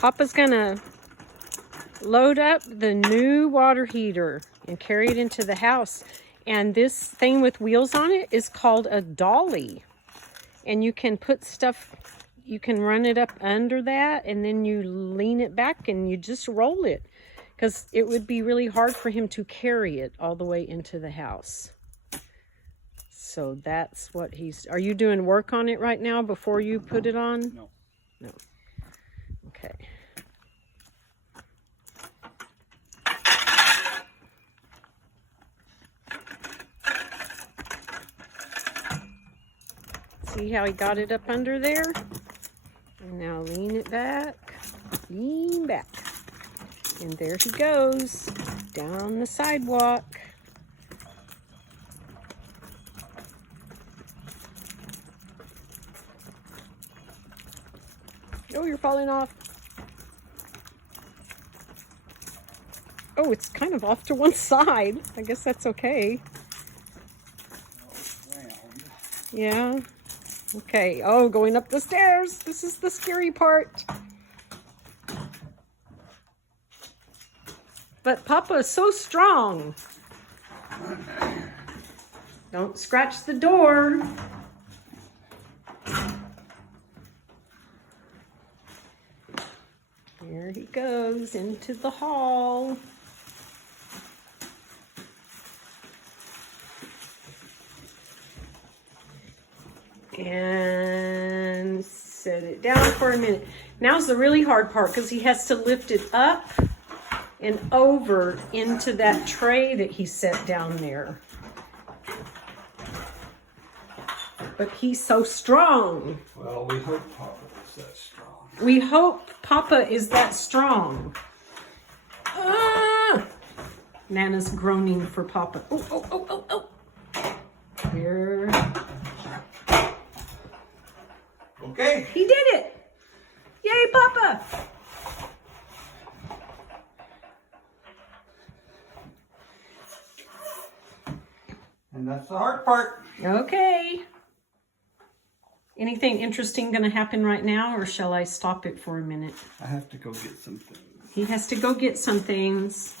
Papa's gonna load up the new water heater and carry it into the house. And this thing with wheels on it is called a dolly. And you can put stuff, you can run it up under that, and then you lean it back and you just roll it. Because it would be really hard for him to carry it all the way into the house. So that's what he's... Are you doing work on it right now before you put it on? No. No. Okay. See how he got it up under there? And now lean it back. Lean back. And there he goes, down the sidewalk. Oh, you're falling off. Oh, it's kind of off to one side. I guess that's okay. Yeah. Okay. Oh, going up the stairs. This is the scary part. But Papa is so strong. Don't scratch the door. There he goes into the hall. And set it down for a minute. Now's the really hard part because he has to lift it up and over into that tray that he set down there. But he's so strong. Well, we hope Papa is that strong. We hope Papa is that strong. Ah! Nana's groaning for Papa. Oh, oh, oh, oh, oh. Here. Okay. He did it. Yay, Papa. And that's the hard part. Okay. Anything interesting going to happen right now, or shall I stop it for a minute? I have to go get some things. He has to go get some things.